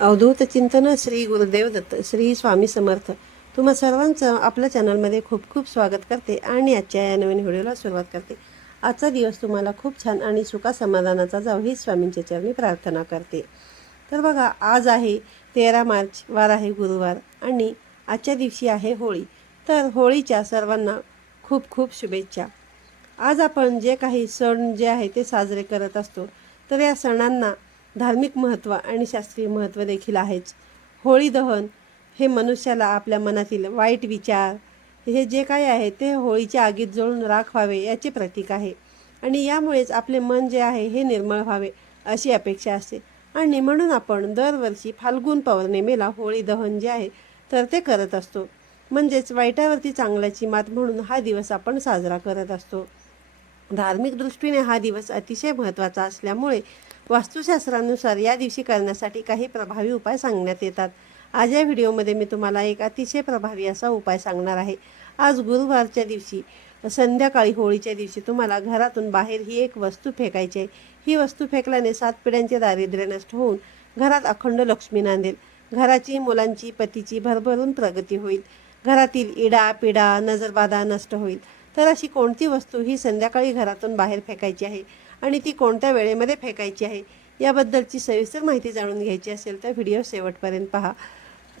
अवधूत चिंतन श्री गुरुदेव दत्त श्री स्वामी समर्थ. तुम्हा सर्वांचं आपल्या चॅनलमध्ये खूप खूप स्वागत करते आणि आजच्या या नवीन व्हिडिओला सुरुवात करते. आजचा दिवस तुम्हाला खूप छान आणि सुखा समाधानाचा जाऊ ही स्वामींच्या चरणी प्रार्थना करते. तर बघा आज आहे तेरा मार्च वार आहे गुरुवार आणि आजच्या दिवशी आहे होळी. तर होळीच्या सर्वांना खूप खूप शुभेच्छा. आज आपण जे काही सण जे आहे ते साजरे करत असतो तर या सणांना धार्मिक महत्त्व आणि शास्त्रीय महत्त्व देखील आहेच. होळी दहन हे मनुष्याला आपल्या मनातील वाईट विचार हे जे काही आहे ते होळीच्या आगीत जळून राख व्हावे याचे प्रतीक आहे. आणि यामुळेच आपले मन जे आहे हे निर्मळ व्हावे अशी अपेक्षा असते. आणि म्हणून आपण दरवर्षी फाल्गुन पौर्णिमेला होळी दहन जे आहे तर ते करत असतो. म्हणजेच वाईटावरती चांगल्याची मात म्हणून हा दिवस आपण साजरा करत असतो. धार्मिक दृष्टीने हा दिवस अतिशय महत्त्वाचा असल्यामुळे वास्तुशास्त्रानुसार या दिवशी करण्यासाठी काही प्रभावी उपाय सांगण्यात येतात. आज या व्हिडिओमध्ये मी तुम्हाला एक अतिशय प्रभावी असा उपाय सांगणार आहे. आज गुरुवारच्या दिवशी संध्याकाळी होळीच्या दिवशी तुम्हाला घरातून बाहेर ही एक वस्तू फेकायची आहे. ही वस्तू फेकल्याने सात पिढ्यांचे दारिद्र्य नष्ट होऊन घरात अखंड लक्ष्मी नांदेल. घराची मुलांची पतीची भरभरून प्रगती होईल. घरातील इडा पिडा नजरबाधा नष्ट होईल. तर अशी कोणती वस्तू ही संध्याकाळी घरातून बाहेर फेकायची आहे आणि ती कोणत्या वेळेमध्ये फेकायची आहे याबद्दलची सविस्तर माहिती जाणून घ्यायची असेल तर व्हिडिओ शेवटपर्यंत पहा.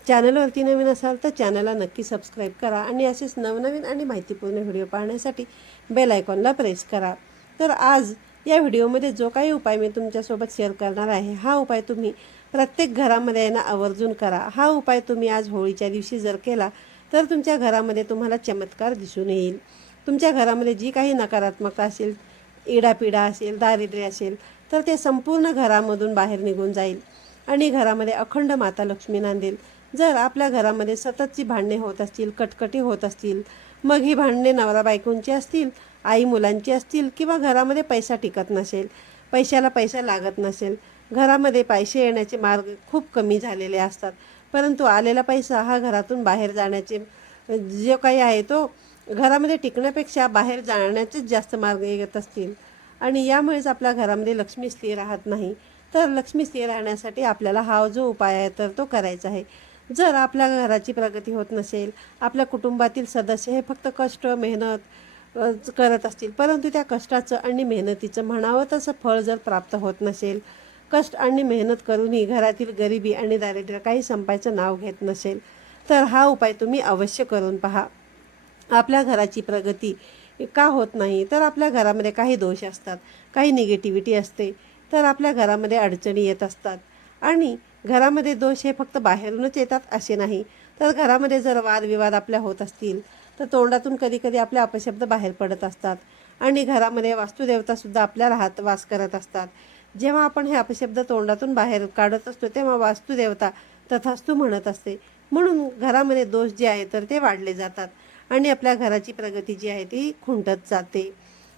चॅनलवरती नवीन असाल तर चॅनलला नक्की सबस्क्राईब करा आणि असेच नवनवीन आणि माहितीपूर्ण व्हिडिओ पाहण्यासाठी बेल आयकॉनला प्रेस करा. तर आज या व्हिडिओमध्ये जो काही उपाय मी तुमच्यासोबत शेअर करणार आहे हा उपाय तुम्ही प्रत्येक घरामध्ये यांना आवर्जून करा. हा उपाय तुम्ही आज होळीच्या दिवशी जर केला तर तुमच्या घरामध्ये तुम्हाला चमत्कार दिसून येईल. तुमच्या घरामध्ये जी काही नकारात्मकता असेल इडापिडा असेल दारिद्र्य असेल तर ते संपूर्ण घरामधून बाहेर निघून जाईल. आणि घरामध्ये अखंड माता लक्ष्मी नांदेल. जर आपल्या घरामध्ये सततची भांडणे होत असतील कटकटी होत असतील मग ही भांडणे नवरा बायकोंची असतील आई मुलांची असतील किंवा घरामध्ये पैसा टिकत नसेल पैशाला पैसा लागत नसेल घरामध्ये पैसे येण्याचे मार्ग खूप कमी झालेले असतात. परंतु आलेला पैसा हा घरातून बाहेर जाण्याचे जो काही आहे तो घरामध्ये टिकण्यापेक्षा बाहेर जाण्याचेच जास्त मार्ग येत असतील. आणि यामुळेच आपल्या घरामध्ये लक्ष्मी स्थिर राहत नाही. तर लक्ष्मी स्थिर राहण्यासाठी आपल्याला हा जो उपाय आहे तर तो करायचा आहे. जर आपल्या घराची प्रगती होत नसेल आपल्या कुटुंबातील सदस्य हे फक्त कष्ट मेहनत करत असतील परंतु त्या कष्टाचं आणि मेहनतीचं म्हणावं तसं फळ जर प्राप्त होत नसेल कष्ट आणि मेहनत करूनही घरातील गरिबी आणि दारिद्र्य काही संपायचं नाव घेत नसेल तर हा उपाय तुम्ही अवश्य करून पहा. आपल्या घराची प्रगती का होत नाही? तर आपल्या घरामध्ये काही दोष असतात काही निगेटिव्हिटी असते तर आपल्या घरामध्ये अडचणी येत असतात. आणि घरामध्ये दोष हे फक्त बाहेरूनच येतात असे नाही. तर घरामध्ये जर वादविवाद आपल्या होत असतील तर तोंडातून कधीकधी आपले अपशब्द बाहेर पडत असतात. आणि घरामध्ये वास्तुदेवतासुद्धा आपल्या राहत वास करत असतात. जेव्हा आपण हे अपशब्द तोंडातून बाहेर काढत असतो तेव्हा वास्तुदेवता तथास्तू म्हणत असते. म्हणून घरामध्ये दोष जे आहे तर ते वाढले जातात. आणि आपल्या घराची प्रगती जी आहे ती खुंटत जाते.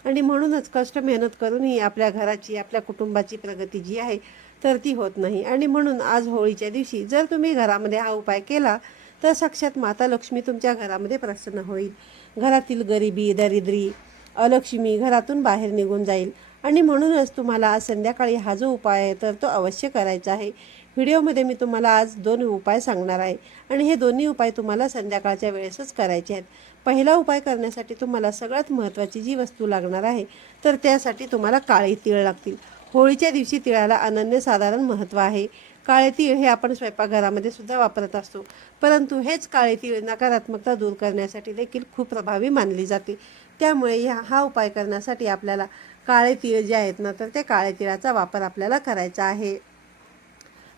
आणि म्हणूनच कष्ट मेहनत करूनही आपल्या घराची आपल्या कुटुंबाची प्रगती जी आहे तर ती होत नाही. आणि म्हणून आज होळीच्या दिवशी जर तुम्ही घरामध्ये हा उपाय केला तर साक्षात माता लक्ष्मी तुमच्या घरामध्ये प्रसन्न होईल. घरातील गरिबी दरिद्री अलक्ष्मी घरातून बाहेर निघून जाईल. आणि म्हणूनच तुम्हाला आज संध्याकाळी हा जो उपाय आहे तर तो अवश्य करायचा आहे. व्हिडिओमध्ये मी तुम्हाला आज दोन उपाय सांगणार आहे. आणि हे दोन्ही उपाय तुम्हाला संध्याकाळच्या वेळेसच करायचे आहेत. पहिला उपाय करण्यासाठी तुम्हाला सगळ्यात महत्त्वाची जी वस्तू लागणार आहे तर त्यासाठी तुम्हाला काळे तीळ लागतील. होळीच्या दिवशी तिळाला अनन्यसाधारण महत्त्व आहे. काळे तीळ हे आपण स्वयंपाकघरामध्ये सुद्धा वापरत असतो. परंतु हेच काळे तीळ नकारात्मकता दूर करण्यासाठी देखील खूप प्रभावी मानली जाते. त्यामुळे ह्या हा उपाय करण्यासाठी आपल्याला काळे तीळ जे आहेत ना तर त्या काळे तिळाचा वापर आपल्याला करायचा आहे.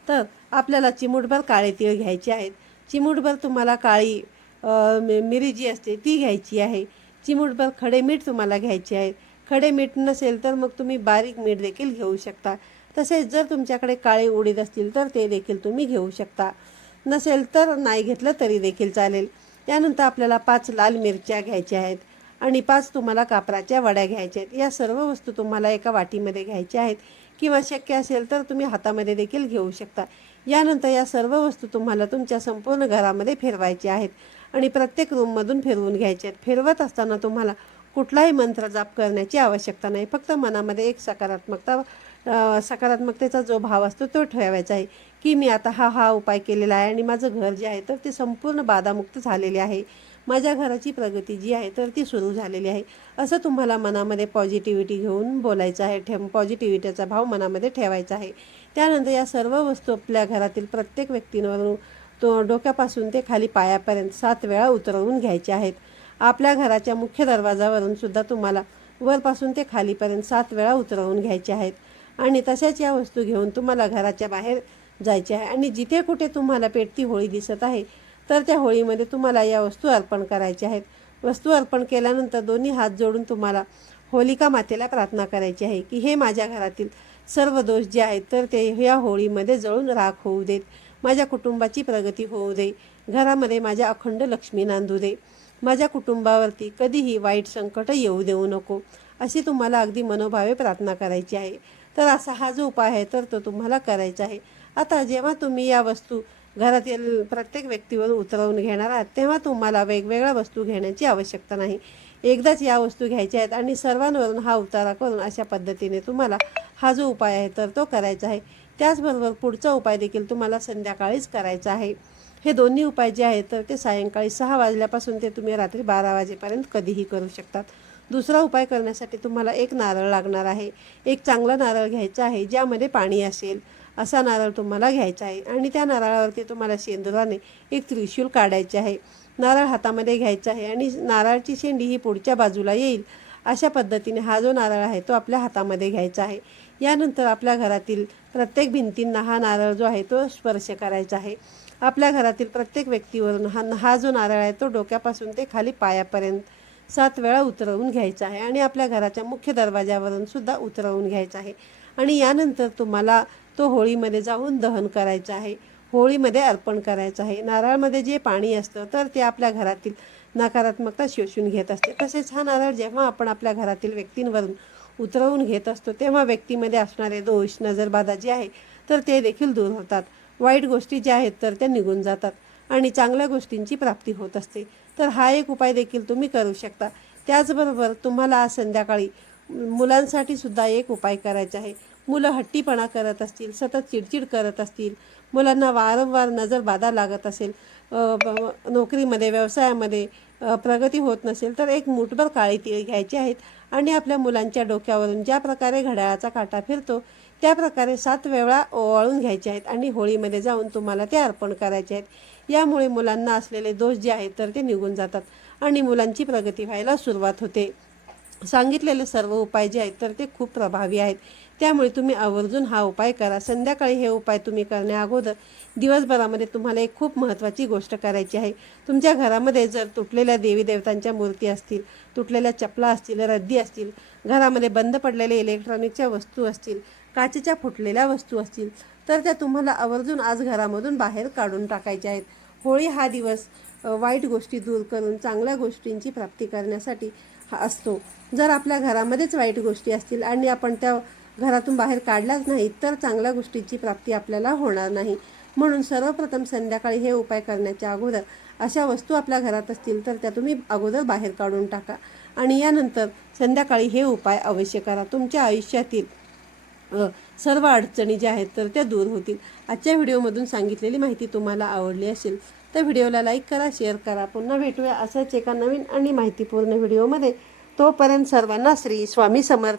तर आपल्याला चिमूटभर काळे तीळ घ्यायचे आहेत. चिमूटभर तुम्हाला काळी मिरी जी असते ती घ्यायची आहे. चिमूटभर खडे मीठ तुम्हाला घ्यायचे आहे खडे मीठ नसेल तर मग तुम्ही बारीक मीठ देखील घेऊ शकता. तसेच जर तुमच्याकडे काळे उडीद असतील तर ते देखील तुम्ही घेऊ शकता. नसेल तर नाही घेतलं तरी देखील चालेल. त्यानंतर आपल्याला पाच लाल मिरच्या घ्यायच्या आहेत आणि पाच तुम्हाला कापराच्या वड्या घ्यायच्या आहेत. या सर्व वस्तू तुम्हाला एका वाटीमध्ये घ्यायच्या आहेत. किंवा शक्य असेल तर तुम्ही हातामध्ये देखील घेऊ शकता. यानंतर या सर्व वस्तू तुम्हाला तुमच्या संपूर्ण घरामध्ये फिरवायच्या आहेत. आणि प्रत्येक रूममधून फिरवून घ्यायचे आहेत. फिरवत असताना तुम्हाला कुठलाही मंत्र जाप करण्याची आवश्यकता नाही. फक्त मनामध्ये एक सकारात्मकता सकारात्मकतेचा जो भाव असतो तो ठेवायचा आहे. की मी आता हा हा उपाय केलेला आहे आणि माझं घर जे आहे तर ते संपूर्ण बाधामुक्त झालेले आहे. माझ्या घराची प्रगती जी आहे तर ती सुरू झालेली आहे. असं तुम्हाला मनामध्ये पॉझिटिव्हिटी घेऊन बोलायचं आहे ठेव पॉझिटिव्हिटीचा भाव मनामध्ये ठेवायचा आहे. त्यानंतर या सर्व वस्तू आपल्या घरातील प्रत्येक व्यक्तींवरून तो डोक्यापासून ते खाली पायापर्यंत सात वेळा उतरवून घ्यायचे आहेत. आपल्या घराच्या मुख्य दरवाजावरून सुद्धा तुम्हाला वरपासून ते खालीपर्यंत सात वेळा उतरवून घ्यायचे आहेत. आणि तशाच या वस्तू घेऊन तुम्हाला घराच्या बाहेर जायचे आहे. आणि जिथे कुठे तुम्हाला पेटती होळी दिसत आहे तर त्या होळीमध्ये तुम्हाला या वस्तू अर्पण करायच्या आहेत. वस्तू अर्पण केल्यानंतर दोन्ही हात जोडून तुम्हाला होलिका मातेला प्रार्थना करायची आहे की हे माझ्या घरातील सर्व दोष जे आहेत तर ते या होळीमध्ये जळून राख होऊ देत. माझ्या कुटुंबाची प्रगती होऊ दे. घरामध्ये माझ्या अखंड लक्ष्मी नांदू दे. माझ्या कुटुंबावरती कधीही वाईट संकट येऊ देऊ नको अशी तुम्हाला अगदी मनोभावे प्रार्थना करायची आहे. तर असा हा जो उपाय आहे तर तो तुम्हाला करायचा आहे. आता जेव्हा तुम्ही या वस्तू घरातील प्रत्येक व्यक्तीवर उतरवून घेणार आहात तेव्हा तुम्हाला वेगवेगळ्या वस्तू घेण्याची आवश्यकता नाही. एकदाच या वस्तू घ्यायच्या आहेत आणि सर्वांवरून हा उतारा करून अशा पद्धतीने तुम्हाला हा जो उपाय आहे तर तो करायचा आहे. त्याचबरोबर पुढचा उपाय देखील तुम्हाला संध्याकाळीच करायचा आहे. हे दोन्ही उपाय जे आहेत तर ते सायंकाळी सहा वाजल्यापासून ते तुम्ही रात्री बारा वाजेपर्यंत कधीही करू शकतात. दुसरा उपाय करण्यासाठी तुम्हाला एक नारळ लागणार आहे. एक चांगला नारळ घ्यायचा आहे ज्यामध्ये पाणी असेल. असा नारळ तुम्हाला घ्यायचा आहे. आणि त्या नारळावरती तुम्हाला शेंदुराने एक त्रिशूल काढायचे आहे. नारळ हातामध्ये घ्यायचा आहे आणि नारळाची शेंडी ही पुढच्या बाजूला येईल. अशा पद्धतीने हा जो नारळ आहे तो आपल्या हातामध्ये घ्यायचा आहे. यानंतर आपल्या घरातील प्रत्येक भिंतींना हा नारळ जो आहे तो स्पर्श करायचा आहे. आपल्या घरातील प्रत्येक व्यक्तीवरून हा हा जो नारळ आहे तो डोक्यापासून ते खाली पायापर्यंत सात वेळा उतरवून घ्यायचा आहे. आणि आपल्या घराच्या मुख्य दरवाजावरून सुद्धा उतरवून घ्यायचा आहे. आणि यानंतर तुम्हाला तो होळीमध्ये जाऊन दहन करायचा आहे. होळीमध्ये अर्पण करायचं आहे. नारळामध्ये जे पाणी असतं तर ते आपल्या घरातील नकारात्मकता शोषून घेत असते. तसेच हा नारळ जेव्हा आपण आपल्या घरातील व्यक्तींवरून उतरवून घेत असतो तेव्हा व्यक्तीमध्ये असणारे दोष नजरबाधा जे आहे तर ते देखील दूर होतात. वाईट गोष्टी ज्या आहेत तर त्या निघून जातात आणि चांगल्या गोष्टींची प्राप्ती होत असते. तर हा एक उपाय देखील तुम्ही करू शकता. त्याचबरोबर तुम्हाला आज संध्याकाळी मुलांसाठी सुद्धा एक उपाय करायचा आहे. मुलं हट्टीपणा करत असतील सतत चिडचिड करत असतील मुलांना वारंवार नजर बाधा लागत असेल नोकरीमध्ये व्यवसायामध्ये प्रगती होत नसेल तर एक मुठभर काळी ती घ्यायची आहेत. आणि आपल्या मुलांच्या डोक्यावरून ज्या प्रकारे घड्याळाचा काटा फिरतो त्या प्रकारे सात वेळा ओवाळून घ्यायचे आहेत आणि होळीमध्ये जाऊन तुम्हाला ते अर्पण करायचे आहेत. यामुळे मुलांना असलेले दोष जे आहेत तर ते निघून जातात आणि मुलांची प्रगती व्हायला सुरुवात होते. सांगितलेले सर्व उपाय जे आहेत तर ते खूप प्रभावी आहेत. त्यामुळे तुम्ही आवर्जून हा उपाय करा. संध्याकाळी हे उपाय तुम्ही करण्याअगोदर दिवसभरामध्ये तुम्हाला एक खूप महत्त्वाची गोष्ट करायची आहे. तुमच्या घरामध्ये जर तुटलेल्या देवी देवतांच्या मूर्ती असतील तुटलेल्या चपला असतील रद्दी असतील घरामध्ये बंद पडलेल्या इलेक्ट्रॉनिकच्या वस्तू असतील काचेच्या फुटलेल्या वस्तू असतील तर त्या तुम्हाला आवर्जून आज घरामधून बाहेर काढून टाकायच्या आहेत. होळी हा दिवस वाईट गोष्टी दूर करून चांगल्या गोष्टींची प्राप्ती करण्यासाठी हा असतो. जर आपल्या घरामध्येच वाईट गोष्टी असतील आणि आपण त्या घरातून बाहेर काढल्याच नाही तर चांगल्या गोष्टीची प्राप्ती आपल्याला होणार नाही. म्हणून सर्वप्रथम संध्याकाळी हे उपाय करण्याच्या अगोदर अशा वस्तू आपल्या घरात असतील तर त्या तुम्ही अगोदर बाहेर काढून टाका. आणि यानंतर संध्याकाळी हे उपाय अवश्य करा. तुमच्या आयुष्यातील सर्व अडचणी ज्या आहेत तर त्या दूर होतील. आजच्या व्हिडिओमधून सांगितलेली माहिती तुम्हाला आवडली असेल तर व्हिडिओला लाईक करा शेअर करा. पुन्हा भेटूया असाच एका नवीन आणि माहितीपूर्ण व्हिडिओमध्ये. तोपर्यंत सर्वांना श्री स्वामी समर्थ.